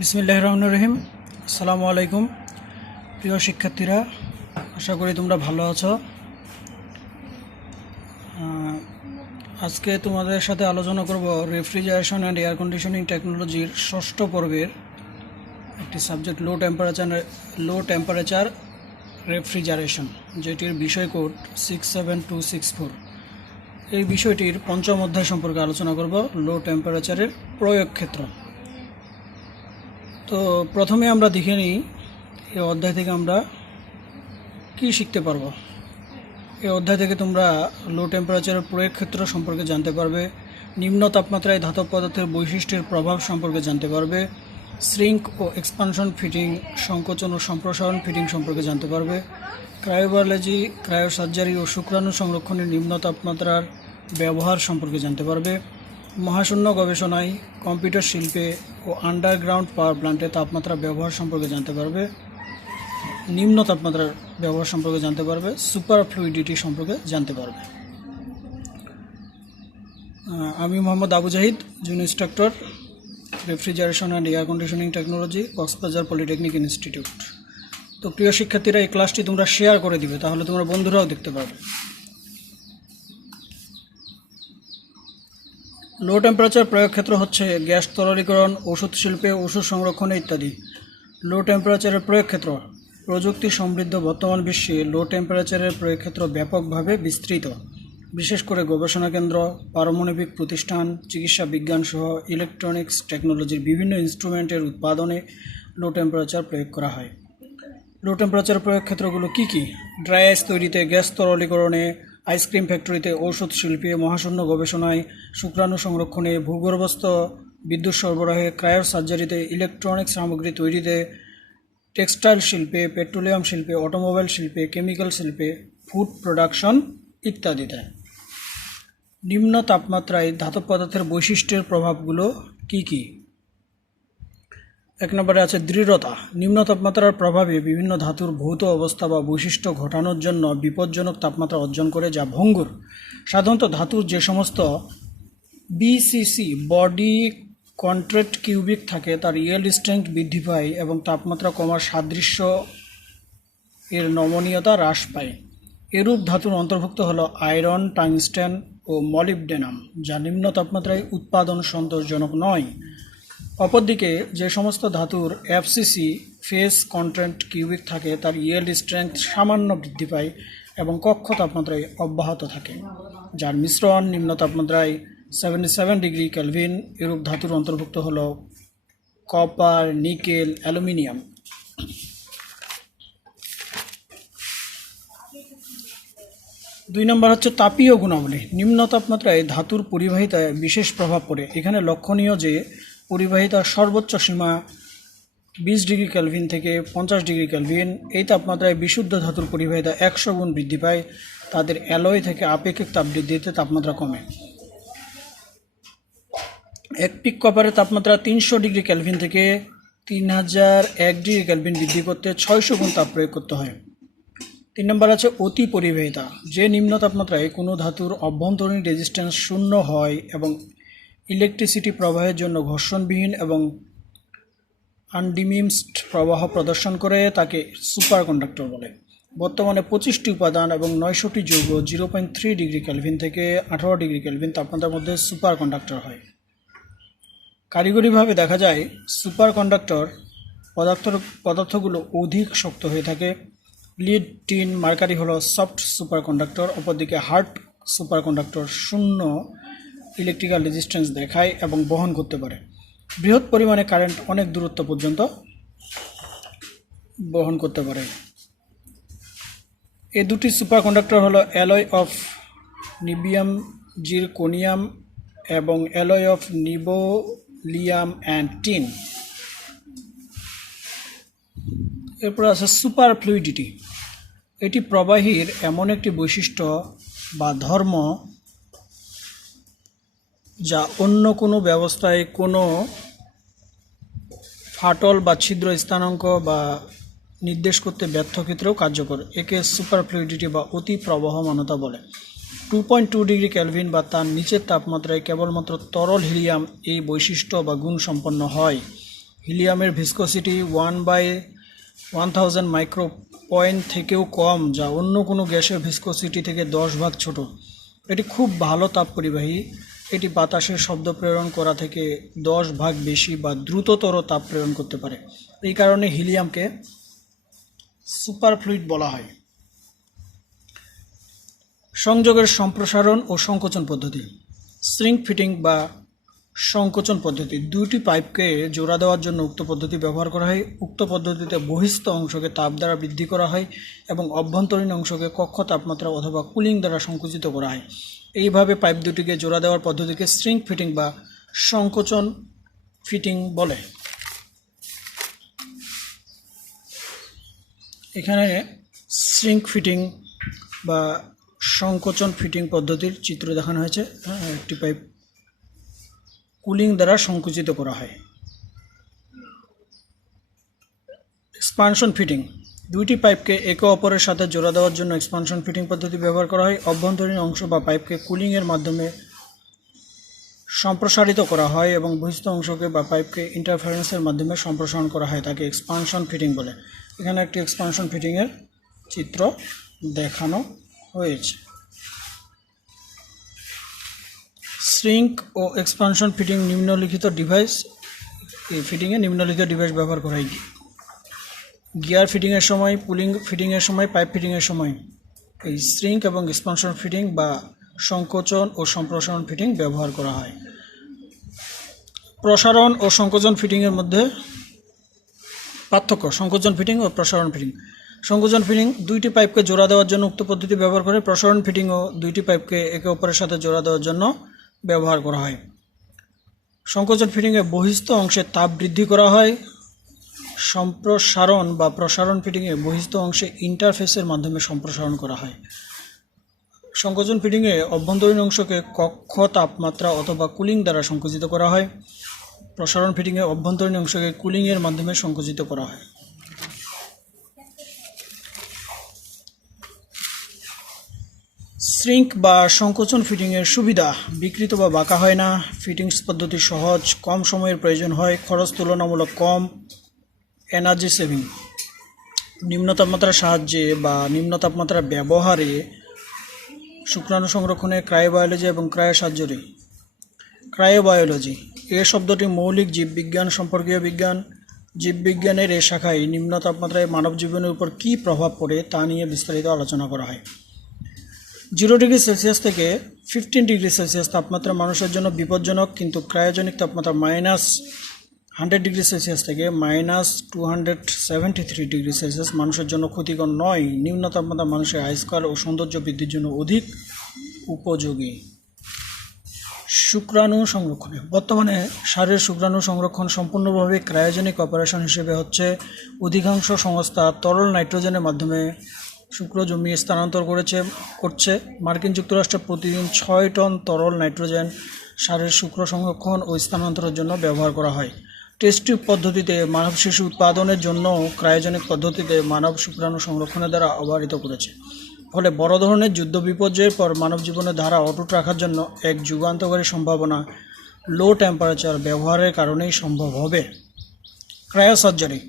বিসমিল্লাহির রহমানির রহিম। আসসালামু আলাইকুম প্রিয় শিক্ষার্থীরা, আশা করি তোমরা ভালো আছো। আজকে তোমাদের সাথে আলোচনা করব রেফ্রিজারেশন অ্যান্ড এয়ার কন্ডিশনিং টেকনোলজির ষষ্ঠ পর্বের একটি সাবজেক্ট লো টেম্পারেচার রেফ্রিজারেশন, যেটির বিষয় কোড 67264। এই বিষয়টির পঞ্চম অধ্যায় সম্পর্কে আলোচনা করব, লো টেম্পারেচারের প্রয়োগ ক্ষেত্র। তো প্রথমে আমরা দেখে নিই এই অধ্যায় থেকে আমরা কি শিখতে পারবো। এই অধ্যায় থেকে তোমরা লো টেম্পারেচারের প্রয়োগ ক্ষেত্র সম্পর্কে জানতে পারবে, নিম্ন তাপমাত্রায় ধাতব পদার্থের বৈশিষ্ট্যের প্রভাব সম্পর্কে জানতে পারবে, শ্রিঙ্ক ও এক্সপানশন ফিটিং, সংকোচন ও সম্প্রসারণ ফিটিং সম্পর্কে জানতে পারবে, ক্রায়োবায়োলজি, ক্রায়োসার্জারি ও শুক্রাণু সংরক্ষণের নিম্ন তাপমাত্রার ব্যবহার সম্পর্কে জানতে পারবে, মহাশূন্য গবেষণায়, কম্পিউটার শিল্পে ও আন্ডারগ্রাউন্ড পাওয়ার প্ল্যান্টে তাপমাত্রা ব্যবহার সম্পর্কে জানতে পারবে, নিম্ন তাপমাত্রার ব্যবহার সম্পর্কে জানতে পারবে, সুপার ফ্লুইডিটি সম্পর্কে জানতে পারবে। আমি Mohammad Abu Zahid, junior instructor, refrigeration and air conditioning technology, Cox's Bazar polytechnic institute. তো প্রিয় শিক্ষার্থীরা, এই ক্লাসটি তোমরা শেয়ার করে দিবে, তাহলে তোমরা বন্ধুরাও দেখতে পারবে। লো টেম্পারেচার প্রয়োগ ক্ষেত্র হচ্ছে গ্যাস তরলীকরণ, ওষুধ শিল্পে, ওষুধ সংরক্ষণে ইত্যাদি। লো টেম্পারেচারের প্রয়োগ ক্ষেত্র। প্রযুক্তি সমৃদ্ধ বর্তমান বিশ্বে লো টেম্পারেচারের প্রয়োগ ক্ষেত্র ব্যাপকভাবে বিস্তৃত, বিশেষ করে গবেষণা কেন্দ্র, পারমাণবিক প্রতিষ্ঠান, চিকিৎসা বিজ্ঞান সহ ইলেকট্রনিক্স টেকনোলজির বিভিন্ন ইনস্ট্রুমেন্টের উৎপাদনে লো টেম্পারেচার প্রয়োগ করা হয়। লো টেম্পারেচার প্রয়োগ ক্ষেত্রগুলো কী কী? ড্রাই আইস তৈরিতে, গ্যাস তরলীকরণে, আইসক্রিম ফ্যাক্টরিতে, ঔষধ শিল্পে, মহাশূন্য গবেষণায়, শুক্রাণু সংরক্ষণে, ভূগর্ভস্থ বিদ্যুৎ সরবরাহে, ক্রায়োসার্জারিতে, ইলেকট্রনিক্স সামগ্রী তৈরিতে, টেক্সটাইল শিল্পে, পেট্রোলিয়াম শিল্পে, অটোমোবাইল শিল্পে, কেমিক্যাল শিল্পে, ফুড প্রোডাকশন ইত্যাদিতে। নিম্ন তাপমাত্রায় ধাতব পদার্থের বৈশিষ্ট্যের প্রভাবগুলো কী কী? এক নম্বরে আছে দৃঢ়তা। নিম্ন তাপমাত্রার প্রভাবে বিভিন্ন ধাতুর ভৌত অবস্থা বা বৈশিষ্ট্য ঘটানোর জন্য বিপজ্জনক তাপমাত্রা অর্জন করে, যা ভঙ্গুর। সাধারণত ধাতুর যে সমস্ত বিসিসি বডি কন্ট্রাক্ট কিউবিক থাকে, তার ইয়েল্ড স্ট্রেংথ বৃদ্ধি পায় এবং তাপমাত্রা কমার সাদৃশ্য এর নমনীয়তা হ্রাস পায়। এরূপ ধাতুর অন্তর্ভুক্ত হলো আয়রন, টাংস্টেন ও মলিবডেনাম, যা নিম্ন তাপমাত্রায় উৎপাদন সন্তোষজনক নয়। অপরদিকে যে সমস্ত ধাতুর এফসিসি ফেস কন্ট্রাক্ট কিউবিক থাকে, তার ইয়েল্ড স্ট্রেংথ সামান্য বৃদ্ধি পায় এবং কক্ষ তাপমাত্রায় অব্যাহত থাকে, যার মিশ্রণ নিম্ন তাপমাত্রায় 77 ডিগ্রি কেলভিন। এরূপ ধাতুর অন্তর্ভুক্ত হল কপার, নিকেল, অ্যালুমিনিয়াম। দুই নম্বর হচ্ছে তাপীয় গুণাবলী। নিম্ন তাপমাত্রায় ধাতুর পরিবাহিতায় বিশেষ প্রভাব পড়ে। এখানে লক্ষণীয় যে পরিবাহিতার সর্বোচ্চ সীমা 20 ডিগ্রি কেলভিন থেকে 50 ডিগ্রি কেলভিন। এই তাপমাত্রায় বিশুদ্ধ ধাতুর পরিবাহিতা 100 গুণ বৃদ্ধি পায়। তাদের অ্যালয় থেকে আপেক্ষিক তাপ বৃদ্ধিতে তাপমাত্রা কমে। এক পিক কপারের তাপমাত্রা 300 ডিগ্রি কেলভিন থেকে 3001 ডিগ্রি কেলভিন বৃদ্ধি করতে 600 গুণ তাপ প্রয়োগ করতে হয়। 3 নম্বর আছে অতি পরিবাহিতা। যে নিম্ন তাপমাত্রায় কোনো ধাতুর অভ্যন্তরীণ রেজিস্ট্যান্স শূন্য হয় এবং ইলেকট্রিসিটি প্রবাহের জন্য ঘর্ষণবিহীন এবং আনডিমিমসড প্রবাহ প্রদর্শন করে, তাকে সুপার কন্ডাক্টর বলে। বর্তমানে 25টি উপাদান এবং 900টি যৌগ 0.3 ডিগ্রি কেলভিন থেকে 18 ডিগ্রি কেলভিন তাপমাত্রার মধ্যে সুপার কন্ডাক্টর হয়। কারিগরিভাবে দেখা যায়, সুপার কন্ডাক্টর পদার্থগুলো অধিক শক্ত হয়ে থাকে। লিড, টিন, মার্কারি হলো সফট সুপার কন্ডাক্টর। অপরদিকে হার্ড সুপার কন্ডাক্টর শূন্য ইলেকট্রিক্যাল রেজিস্ট্যান্স দেখায় এবং বহন করতে পারে। বৃহৎ পরিমাণে কারেন্ট অনেক দূরত্ব পর্যন্ত বহন করতে পারে। এই দুটি সুপার কন্ডাক্টর হলো অ্যালয় অফ নিবিয়াম জিরকোনিয়াম এবং অ্যালয় অফ নিবোলিয়াম অ্যান্ড টিন। এরপর আছে সুপার ফ্লুইডিটি। এটি প্রবাহীর এমন একটি বৈশিষ্ট্য বা ধর্ম যা অন্য কোনো ব্যবস্থায় কোনো ফাটল বা ছিদ্র স্থানাঙ্ক বা নির্দেশ করতে ব্যর্থ ক্ষেত্রেও কার্যকর। একে সুপার ফ্লুইডিটি বা অতি প্রবহমানতা বলে। 2.2 ডিগ্রি কেলভিন বা তার নিচের তাপমাত্রায় কেবলমাত্র তরল হিলিয়াম এই বৈশিষ্ট্য বা গুণ সম্পন্ন হয়। হিলিয়ামের ভিসকোসিটি 1/1000 মাইক্রো পয়েন্ট থেকেও কম, যা অন্য কোনো গ্যাসের ভিসকোসিটি থেকে 10 ভাগ ছোট। এটি খুব ভালো তাপ পরিবাহী। এটি বাতাসের শব্দ প্রেরণ করা থেকে 10 ভাগ বেশি বা দ্রুততর তাপ প্রেরণ করতে পারে। এই কারণে হিলিয়ামকে সুপারফ্লুইড বলা হয়। সংযোগের সম্প্রসারণ ও সংকোচন পদ্ধতি। শ্রিঙ্ক ফিটিং বা সংকোচন পদ্ধতি। দুইটি পাইপকে জোড়া দেওয়ার জন্য উক্ত পদ্ধতি ব্যবহার করা হয়। উক্ত পদ্ধতিতে বহিস্থ অংশকে তাপ দ্বারা বৃদ্ধি করা হয় এবং অভ্যন্তরীণ অংশকে কক্ষ তাপমাত্রা অথবা কুলিং দ্বারা সংকুচিত করা হয়। এইভাবে পাইপ দুটিকে জোড়া দেওয়ার পদ্ধতিকে শ্রিঙ্ক ফিটিং বা সংকোচন ফিটিং বলে। এখানে শ্রিঙ্ক ফিটিং বা সংকোচন ফিটিং পদ্ধতির চিত্র দেখানো হয়েছে। একটি পাইপ কুলিং দ্বারা সংকুচিত করা হয়। Expansion fitting. দুইটি পাইপকে একে অপরের সাথে জোড়া দেওয়ার জন্য এক্সপানশন ফিটিং পদ্ধতি ব্যবহার করা হয়। অভ্যন্তরীণ অংশ বা পাইপকে কুলিংয়ের মাধ্যমে সম্প্রসারিত করা হয় এবং বহিস্থ অংশকে বা পাইপকে ইন্টারফারেন্সের মাধ্যমে সম্প্রসারণ করা হয়, তাকে এক্সপানশন ফিটিং বলে। এখানে একটি এক্সপানশন ফিটিংয়ের চিত্র দেখানো হয়েছে। শ্রিঙ্ক ও এক্সপানশন ফিটিং নিম্নলিখিত ডিভাইস ব্যবহার করা হয়। গিয়ার ফিটিংয়ের সময়, পুলিং ফিটিংয়ের সময়, পাইপ ফিটিংয়ের সময় এই শ্রিঙ্ক এবং এক্সপানশন ফিটিং বা সংকোচন ও সম্প্রসারণ ফিটিং ব্যবহার করা হয়। প্রসারণ ও সংকোচন ফিটিংয়ের মধ্যে পার্থক্য। সংকোচন ফিটিং ও প্রসারণ ফিটিং। সংকোচন ফিটিং দুইটি পাইপকে জোড়া দেওয়ার জন্য উক্ত পদ্ধতি ব্যবহার করে। প্রসারণ ফিটিংও দুইটি পাইপকে একে অপরের সাথে জোড়া দেওয়ার জন্য ব্যবহার করা হয়। সংকোচন ফিটিংয়ে বহিস্থ অংশে তাপ বৃদ্ধি করা হয়। সম্প্রসারণ বা প্রসারণ ফিটিংয়ে বহিস্থ অংশে ইন্টারফেসের মাধ্যমে সম্প্রসারণ করা হয়। সংকোচন ফিটিংয়ে অভ্যন্তরীণ অংশকে কক্ষ তাপমাত্রা অথবা কুলিং দ্বারা সংকুচিত করা হয়। প্রসারণ ফিটিংয়ে অভ্যন্তরীণ অংশকে কুলিংয়ের মাধ্যমে সংকুচিত করা হয়। শ্রিঙ্ক বা সংকোচন ফিটিংয়ের সুবিধা। বিকৃত বা বাঁকা হয় না। ফিটিংস পদ্ধতি সহজ, কম সময়ের প্রয়োজন হয়, খরচ তুলনামূলক কম, এনার্জি সেভিং। নিম্ন তাপমাত্রার সাহায্যে বা নিম্ন তাপমাত্রা ব্যবহারে শুক্রাণু সংরক্ষণে ক্রায়োবায়োলজি এবং ক্রায়োসার্জারি। ক্রায়োবায়োলজি এ শব্দটি মৌলিক জীববিজ্ঞান সম্পর্কীয় বিজ্ঞান। জীববিজ্ঞানের এ শাখায় নিম্ন তাপমাত্রায় মানব জীবনের উপর কী প্রভাব পড়ে তা নিয়ে বিস্তারিত আলোচনা করা হয়। 0 ডিগ্রি সেলসিয়াস থেকে 15 ডিগ্রি সেলসিয়াস তাপমাত্রা মানুষের জন্য বিপজ্জনক, কিন্তু ক্রায়োজেনিক তাপমাত্রা -100 ডিগ্রি সেলসিয়াস থেকে -273 ডিগ্রি সেলসিয়াস মানুষের জন্য ক্ষতিকর নয়। নিম্ন তাপমাত্রা মানুষের আয়ুষ্কাল ও সৌন্দর্য বৃদ্ধির জন্য অধিক উপযোগী। শুক্রাণু সংরক্ষণে বর্তমানে সারের শুক্রাণু সংরক্ষণ সম্পূর্ণভাবে ক্রায়োজেনিক অপারেশন হিসেবে হচ্ছে। অধিকাংশ সংস্থা তরল নাইট্রোজেনের মাধ্যমে শুক্র জমিয়ে স্থানান্তর করছে। মার্কিন যুক্তরাষ্ট্রে প্রতিদিন 6 টন তরল নাইট্রোজেন সারের শুক্র সংরক্ষণ ও স্থানান্তরের জন্য ব্যবহার করা হয়। টেস্ট টিউব পদ্ধতিতে মানব শিশু উৎপাদনের জন্য ক্রায়োজেনিক পদ্ধতিতে মানব শুক্রাণু সংরক্ষণের দ্বারা অবারিত করেছে। ফলে বড় ধরনের যুদ্ধ বিপর্যয়ের পর মানব জীবনের ধারা অটুট রাখার জন্য এক যুগান্তকারী সম্ভাবনা লো টেম্পারেচার ব্যবহারের কারণেই সম্ভব হবে। ক্রায়োসার্জারি।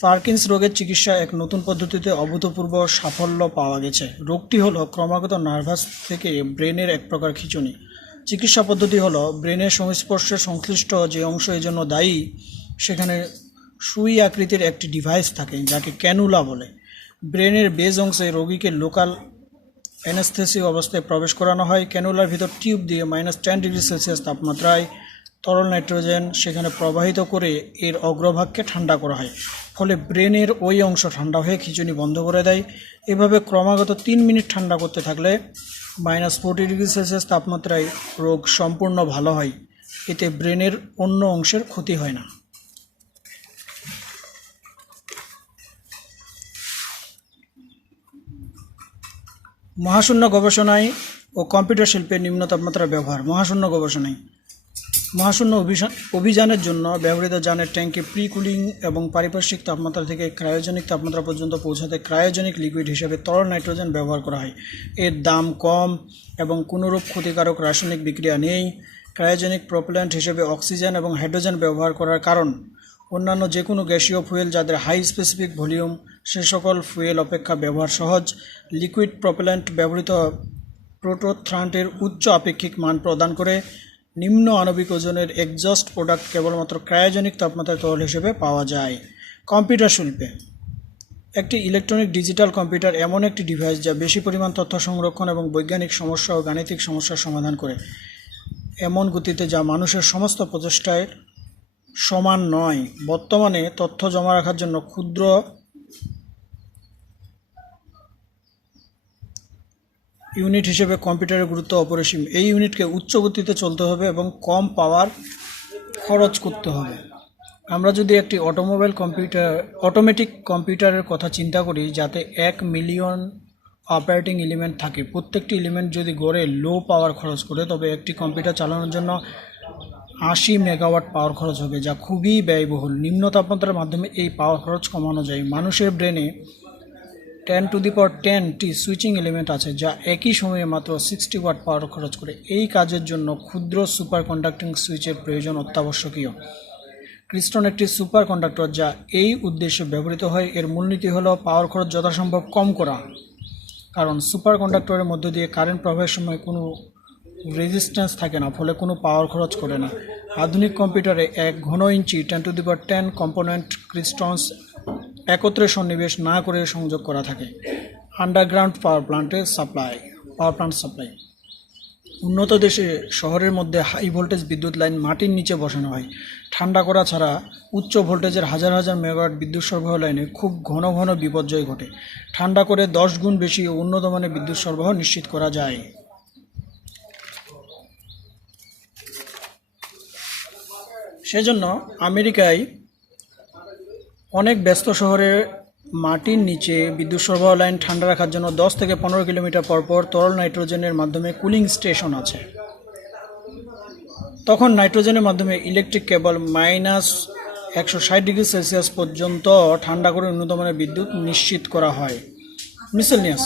পার্কিন্স রোগের চিকিৎসা এক নতুন পদ্ধতিতে অভূতপূর্ব সাফল্য পাওয়া গেছে। রোগটি হলো ক্রমাগত নার্ভাস থেকে ব্রেনের এক প্রকার খিঁচুনি। চিকিৎসা পদ্ধতি হলো ব্রেনের সংস্পর্শে সংশ্লিষ্ট যে অংশ এজন্য দায়ী সেখানে সুই আকৃতির একটি ডিভাইস থাকে যাকে ক্যানুলা বলে। ব্রেনের বেজ অংশে রোগীকে লোকাল অ্যানেস্থেসিয়া অবস্থায় প্রবেশ করানো হয়। ক্যানুলার ভিতর টিউব দিয়ে -10 ডিগ্রি সেলসিয়াস তাপমাত্রায় তরল নাইট্রোজেন সেখানে প্রবাহিত করে এর অগ্রভাগকে ঠান্ডা করা হয়। ফলে ব্রেনের ওই অংশ ঠান্ডা হয়ে খিঁচুনি বন্ধ করে দেয়। এভাবে ক্রমাগত 3 মিনিট ঠান্ডা করতে থাকলে -40 ডিগ্রি সেলসিয়াস তাপমাত্রায় রোগ সম্পূর্ণ ভালো হয়। এতে ব্রেনের অন্য অংশের ক্ষতি হয় না। মহাশূন্য গবেষণায় ও কম্পিউটার শিল্পে নিম্ন তাপমাত্রার ব্যবহার। মহাশূন্য গবেষণায় মহাশূন্য অভিযানের জন্য ব্যবহৃত যানের ট্যাঙ্কে প্রি কুলিং এবং পারিপার্শ্বিক তাপমাত্রা থেকে ক্রায়োজেনিক তাপমাত্রা পর্যন্ত পৌঁছাতে ক্রায়োজেনিক লিকুইড হিসেবে তরল নাইট্রোজেন ব্যবহার করা হয়। এর দাম কম এবং কোনোরূপ ক্ষতিকারক রাসায়নিক বিক্রিয়া নেই। ক্রায়োজেনিক প্রপেল্যান্ট হিসেবে অক্সিজেন এবং হাইড্রোজেন ব্যবহার করার কারণ অন্যান্য যে কোনো গ্যাসীয় ফুয়েল যাদের হাই স্পেসিফিক ভলিউম সে সকল ফুয়েল অপেক্ষা ব্যবহার সহজ। লিকুইড প্রপেল্যান্ট ব্যবহৃত প্রোটোথ্রান্টের উচ্চ আপেক্ষিক মান প্রদান করে। নিম্ন আণবিক ওজনের এক্সজস্ট প্রোডাক্ট কেবলমাত্র ক্রায়োজেনিক তাপমাত্রায় তরল হিসেবে পাওয়া যায়। কম্পিউটার শিল্পে একটি ইলেকট্রনিক ডিজিটাল কম্পিউটার এমন একটি ডিভাইস যা বেশি পরিমাণ তথ্য সংরক্ষণ এবং বৈজ্ঞানিক সমস্যা ও গাণিতিক সমস্যার সমাধান করে এমন গতিতে যা মানুষের সমস্ত প্রচেষ্টায় সমান নয়। বর্তমানে তথ্য জমা রাখার জন্য ক্ষুদ্র ইউনিট হিসেবে কম্পিউটারের গুরুত্ব অপরিসীম। এই ইউনিটকে উচ্চ গতিতে চলতে হবে এবং কম পাওয়ার খরচ করতে হবে। আমরা যদি একটি অটোমেটিক কম্পিউটারের কথা চিন্তা করি যাতে 1 মিলিয়ন অপারেটিং এলিমেন্ট থাকে, প্রত্যেকটি এলিমেন্ট যদি গড়ে লো পাওয়ার খরচ করে, তবে একটি কম্পিউটার চালানোর জন্য 80 মেগাওয়াট পাওয়ার খরচ হবে, যা খুবই ব্যয়বহুল। নিম্ন তাপমাত্রার মাধ্যমে এই পাওয়ার খরচ কমানো যায়। মানুষের ব্রেনে 10^10টি সুইচিং এলিমেন্ট আছে যা একই সময়ে মাত্র 60 ওয়াট পাওয়ার খরচ করে। এই কাজের জন্য ক্ষুদ্র সুপার কন্ডাক্টিং সুইচের প্রয়োজন অত্যাবশ্যকীয়। ক্রিস্টন একটি সুপার কন্ডাক্টর যা এই উদ্দেশ্যে ব্যবহৃত হয়। এর মূলনীতি হল পাওয়ার খরচ যথাসম্ভব কম করা, কারণ সুপার কন্ডাক্টরের মধ্য দিয়ে কারেন্ট প্রবাহের সময় কোনো রেজিস্ট্যান্স থাকে না, ফলে কোনো পাওয়ার খরচ করে না। আধুনিক কম্পিউটারে এক ঘন ইঞ্চি 10^10 কম্পোনেন্ট ক্রিস্টনস একত্রে সন্নিবেশ না করে সংযোগ করা থাকে। আন্ডারগ্রাউন্ড পাওয়ার প্ল্যান্ট সাপ্লাই উন্নত দেশে শহরের মধ্যে হাই ভোল্টেজ বিদ্যুৎ লাইন মাটির নিচে বসানো হয়। ঠান্ডা করা ছাড়া উচ্চ ভোল্টেজের হাজার হাজার মেগাওয়াট বিদ্যুৎ সরবরাহ লাইনে খুব ঘন ঘন বিপর্যয় ঘটে। ঠান্ডা করে 10 গুণ বেশি উন্নত মানের বিদ্যুৎ সরবরাহ নিশ্চিত করা যায়। সেজন্য আমেরিকায় অনেক ব্যস্ত শহরে মাটির নিচে বিদ্যুৎ সরবরাহ লাইন ঠান্ডা রাখার জন্য 10 থেকে 15 কিলোমিটার পরপর তরল নাইট্রোজেনের মাধ্যমে কুলিং স্টেশন আছে। তখন নাইট্রোজেনের মাধ্যমে ইলেকট্রিক কেবল -160°C পর্যন্ত ঠান্ডা করে উন্নত মানের বিদ্যুৎ নিশ্চিত করা হয়। মিসেলিনিয়াস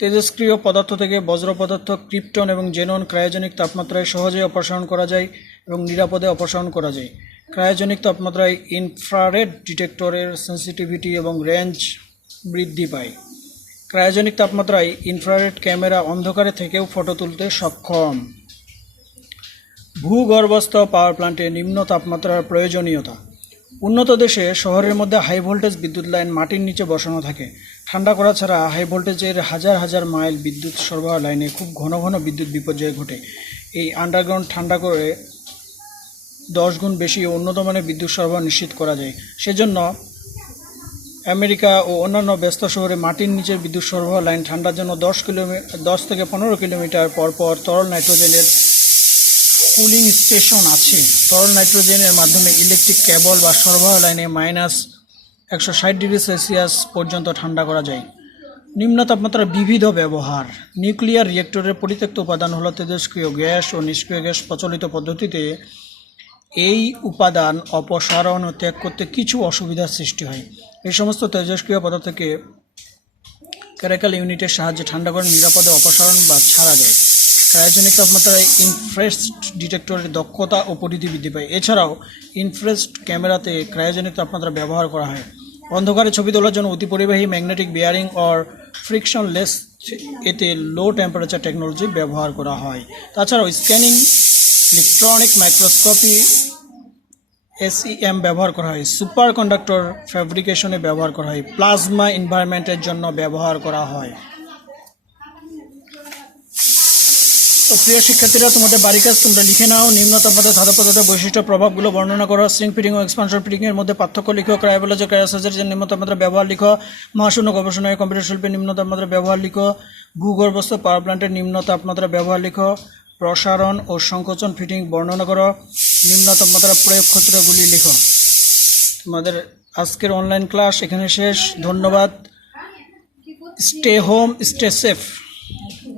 তেজস্ক্রিয় পদার্থ থেকে বজ্র পদার্থ, ক্রিপ্টন এবং জেনন ক্রায়োজেনিক তাপমাত্রায় সহজে অপসারণ করা যায় এবং নিরাপদে অপসারণ করা যায়। ক্রায়োজেনিক তাপমাত্রায় ইনফ্রারেড ডিটেক্টরের সেন্সিটিভিটি এবং রেঞ্জ বৃদ্ধি পায়। ক্রায়োজেনিক তাপমাত্রায় ইনফ্রারেড ক্যামেরা অন্ধকারে থেকেও ফটো তুলতে সক্ষম। ভূগর্ভস্থ পাওয়ার প্ল্যান্টে নিম্ন তাপমাত্রার প্রয়োজনীয়তা। উন্নত দেশে শহরের মধ্যে হাই ভোল্টেজ বিদ্যুৎ লাইন মাটির নিচে বসানো থাকে। ঠান্ডা করা ছাড়া হাই ভোল্টেজের হাজার হাজার মাইল বিদ্যুৎ সরবরাহ লাইনে খুব ঘন ঘন বিদ্যুৎ বিপর্যয় ঘটে। এই আন্ডারগ্রাউন্ড ঠান্ডা করে 10 গুণ বেশি উন্নত মানের বিদ্যুৎ সরবরাহ নিশ্চিত করা যায়। সেজন্য আমেরিকা ও অন্যান্য ব্যস্ত শহরে মাটির নিচের বিদ্যুৎ সরবরাহ লাইন ঠান্ডার জন্য 10 থেকে 15 কিলোমিটার পরপর তরল নাইট্রোজেনের কুলিং স্টেশন আছে। তরল নাইট্রোজেনের মাধ্যমে ইলেকট্রিক কেবল বা সরবরাহ লাইনে -160°C পর্যন্ত ঠান্ডা করা যায়। নিম্ন তাপমাত্রার বিবিধ ব্যবহার। নিউক্লিয়ার রিয়েক্টরের পরিত্যক্ত উপাদান হল তেজস্ক্রিয় গ্যাস ও নিষ্ক্রিয় গ্যাস। প্রচলিত পদ্ধতিতে এই উপাদান অপসারণ ও ত্যাগ করতে কিছু অসুবিধার সৃষ্টি হয়। এই সমস্ত তেজস্ক্রিয় পদার্থকে ক্যারাকাল ইউনিটের সাহায্যে ঠান্ডা করে নিরাপদে অপসারণ বা ছাড়া যায়। ক্রায়োজেনিক তাপমাত্রায় ইনফ্রারেড ডিটেক্টরের দক্ষতা ও পরিধি বৃদ্ধি পায়। এছাড়াও ইনফ্রারেড ক্যামেরাতে ক্রায়োজেনিক তাপমাত্রা ব্যবহার করা হয়। অন্ধকারে ছবি তোলার জন্য অতিপরিবাহী ম্যাগনেটিক বিয়ারিং অর ফ্রিকশনলেস এতে লো টেম্পারেচার টেকনোলজি ব্যবহার করা হয়। তাছাড়াও স্ক্যানিং, ইলেকট্রনিক মাইক্রোস্কোপি SEM ব্যবহার করা হয়। সুপার কন্ডাক্টর ফ্যাব্রিকেশনে ব্যবহার করা হয়। প্লাজমা এনভায়রনমেন্টের জন্য ব্যবহার করা হয়। তো প্রিয় শিক্ষার্থীরা, তোমাদের বাড়ির কাজ তোমরা লিখে নাও। নিম্ন তাপমাত্রা ধাতব পদার্থের বৈশিষ্ট্য প্রভাবগুলো বর্ণনা করো। স্ট্রিং ফিটিং ও এক্সপানশন ফিটিং এর মধ্যে পার্থক্য লিখো। ক্রায়োবোলজি ও ক্রায়োসার্জারির নিম্ন তাপমাত্রা ব্যবহার লিখো। মহাশূন্য গবেষণায় কম্পিউটার শিল্পে নিম্ন তাপমাত্রা ব্যবহার লিখো। ভূগর্ভস্থ পাওয়ার প্ল্যান্টের নিম্ন তাপমাত্রা ব্যবহার লিখো। প্রসারণ ও সংকোচন ফিটিং বর্ণনা করো। নিম্ন তাপমাত্রা প্রয়োগ ক্ষেত্রগুলি লিখো। তোমাদের আজকের অনলাইন ক্লাস এখানে শেষ। ধন্যবাদ। Stay home, stay safe.